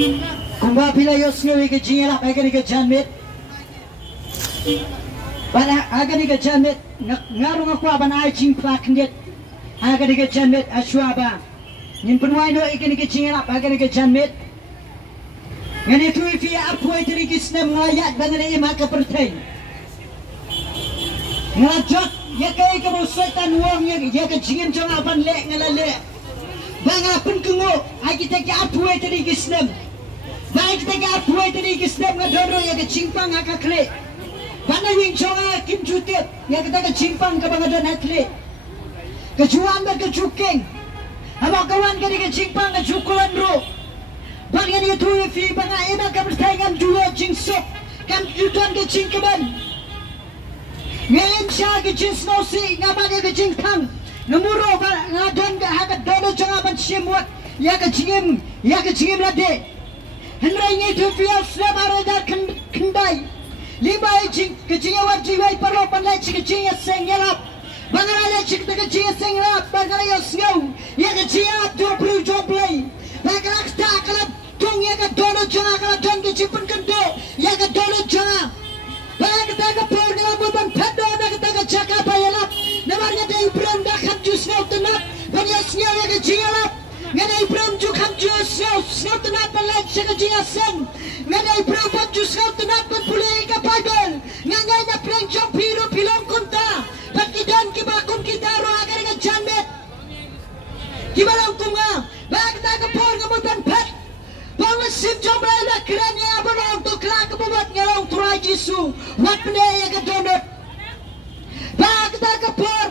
Kumba pila yosnyo ke jingela agani ke janmet. Bana agani ke janmet ngaru ngakwa bana ai jing plakndet. Agani ke janmet ashwaba. Nin penwai no agani ke jingela agani ke janmet. Ngani tu fi apoi tri kisnem ngayat bangane ima ka pertai. Ngajak ya kai ka setan wong ya ka jingin jong apan le ngalale. Banga pun kengo ai kita ke apoi tri kisnem. Baik kita apoi tadi kisnem ngadoro ya ke cimpang akakle. Bana yang jonga kim jutip ya kita ke cimpang ke bangadan akle. Kejuan ber kejukeng. Abang kawan ke cimpang ke jukulan ro. Bang yang itu fi banga ema ke persaingan dua jingsok. Kam jutuan ke cingkeban. Ngem sya ke jingsnosi ngabang ke jingtang. Ngemuro ngadon ke hakat dono jonga ban simuat ya ke cingim lade. Hendranya itu fial selama radar kendai. Lima ejing kecingnya wajib wajib perlu pandai kecingnya sengelap. Bangala cik kecingnya sengelap. Bangala yosngau ya kecingnya 20 joblay. Bangala kita kalau dong ya ke dono jangan kalau dong kecipan kendo ya ke dono jangan. Bangala kita ke pur dalam beban pedo ada kita ke cakap bayalap. Namarnya dari Ibrahim dah kacus ngau tenat. Banyasnya ya kecingnya lap. Ngana Ibrahim juga jus ngau tenat pelaj sekecingnya sen. Ngana Ibrahim jus ngau tenat pulih ke Bible. Ngana ina preng jong piru pilong kunta. Pakidan kibakum kita roh agar dengan janmet. Kibalang kunga. Bang kita kepor ngemutan pet. Bang mesim jong berada kerennya abang untuk kelak kebuat ngelong turai Jisu. Wat benda yang kedonot. Bang kita kepor.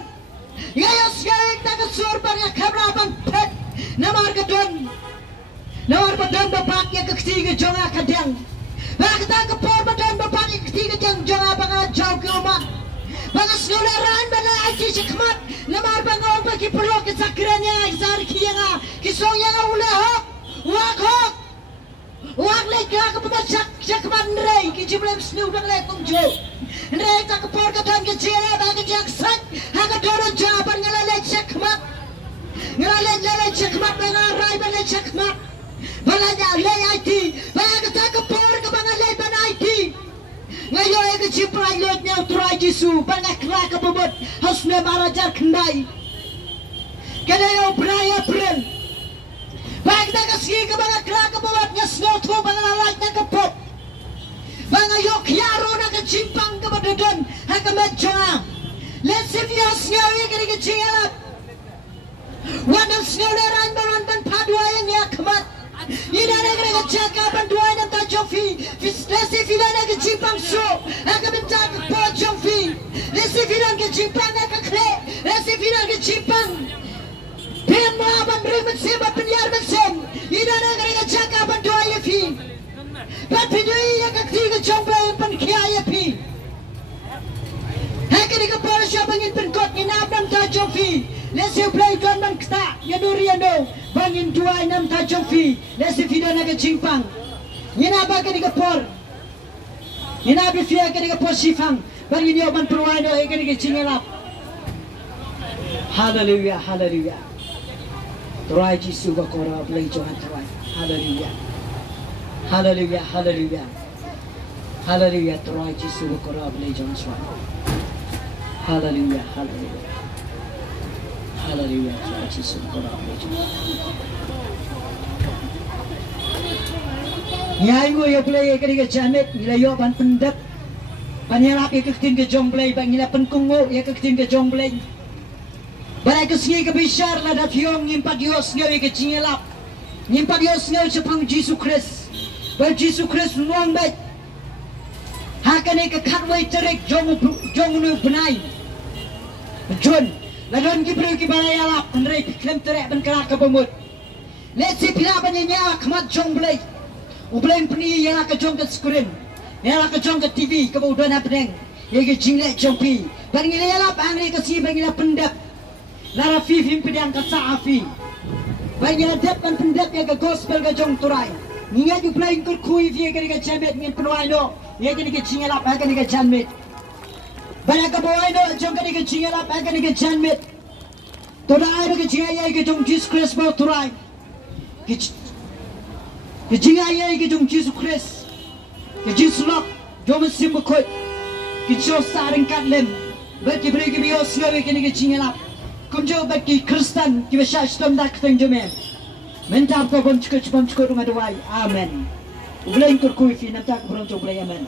Ngayos ngayos kita kesur bang yang kamera abang pet. Namar kedon, namar badan bapaknya ketiga jonga kadang. Bagda kepor badan bapaknya ketiga jonga bangal jauh ke rumah. Bangal sekolah bana aji sekmat. Namar bangal bagi perlu kesakrannya izar kiyanga kisongnya ulah hok wak leka kepemat sekmat nrei kijiblam snu bangal kumjo. Nrei tak kepor kadang kecil bagi jaksan haga dorong jawaban ngalale sekmat. Ngalale cekmat bengarai bala cekmat balanya lay IT bala kita kepor ke bangalay ban IT ngayo ke ciprai lot nya turai Jisu banga kla ke bobot hasne marajar kendai kadayo braya pren bala kita kasih ke banga kla ke bobot nya snow to bangalay nya kepot banga yok yaro na ke cimpang ke badadon hakamat jonga let's see you snowy ke cingala Wadam sekolah ban padua yang ya kemat. Ina negara cakap bandua yang tak jofi. Lesi filan ke cimpang so. Akan mencak po jofi. Lesi filan ke cimpang akan kle. Lesi filan ke cimpang. Pemma ban remet seba penyar mesem. Ina negara cakap bandua yang fi. Ban pinjui yang ketiga coba yang pan kiai fi. Hakan ke Polisi bangin penkot nginabam tak jofi. Lesi play don man kta ya duriano bangin dua enam tajong fi lesi video naga cimpang yana ba ka diga por yana bi fia ka diga por sifang bangin yo ban perwano e ka diga cingela hallelujah hallelujah turai Jisu ba kora play johan turai hallelujah hallelujah hallelujah hallelujah turai Jisu ba kora play johan turai hallelujah hallelujah Hallelujah, Jesus, God Nyai mo yo play ke jamet nila yo ban pendap panyarap ke tin ke jomblay bang nila penkungo ya ke tin ke jomblay barai ke singi ke bishar la da fiong ngimpat yos ngau ke cingelap ngimpat yos ngau sepang Jesus Christ ba Jesus Christ nuang bat hakane ke khatwai terek jong nu benai John Ladon kibru kibalaya lap Andrei klem terek ben kerak ke bemut let's see pila banyanya kemat jomblay Ubleng peni yang ke jong ke skrin yang ke jong ke TV ke udan apeng yang ke jinglek jompi bangila lap angri ke si bangila pendap lara fi pedang ke saafi bangila dap kan pendap yang ke gospel ke jong turai ninga ju plain kur kui fi ke jamet ngin penwaino yang ke jinglap ha ke jamet bana ke boino jong ke jinglap ha ke jamet toda ai ke jingaya ke jong Jesus Christ bo turai Kejingaya ke jom Jesus Christ. Ke Jesus lok. Jom sim bekut. Ke jo saring katlem. Bagi beri ke bios ngawe ke ni ke jingelap. Kunjo bagi Kristen ke besar stom dak teng jomen. Mentar to bom cukup rumah doai. Amen. Ublain kur kuifi namtak beronco ublain amen.